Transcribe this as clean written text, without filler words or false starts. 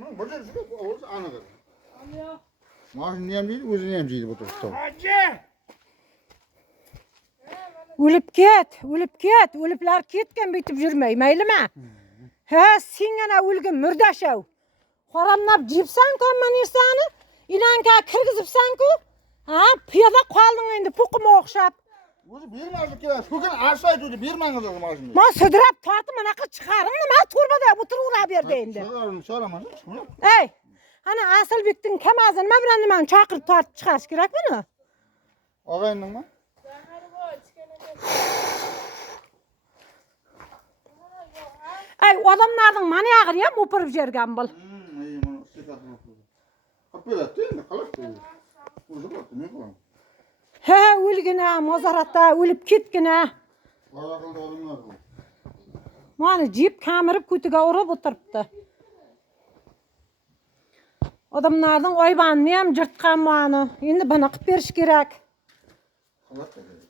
Tamam, boşver şu olursa anıdır. Alıyor. Maaşını yemciydi, özünü yemciydi bu turşu. Hacı. Ölüp ket, ölüp ket. Ölüpler ketken bitip yürmey, meyli mi? He, sen gana ölgün mürdaşav. Haramlap cipsan konman insanı, inanka kırgızıpsan ku. Ha, piyada kaldın indi, pukuma okşap. Özü bir maaşı kiraz. Şu gün aşağı dedi, bir maaşı oldu maaşını. Ma södürap tartım, anaka çıkarın da ma turbada bu tur ura bir deyindi. Söylemezsin, şunu yap. Ey, hani asıl bittin kemazın ma bir ben çakırıp tart çıkarış gerek bunu. Ağayının mı? Ey, adamlardan mani ağır ya, mupırıp jergen bul. İyi, bunu sıkıntı yok. Kapıyı da değil mi? Kalıp değil. Uzun baktı, ne kulağım? He, ölgüne, mozaratta, ölüp kitgine. Var akılda olanlar bu. Mani jip kamerip kütüge urup oturuptu. Adamlardan oyban neyem cırtkan mani. Şimdi bana kıp beriş gerek. Kalıp da değil.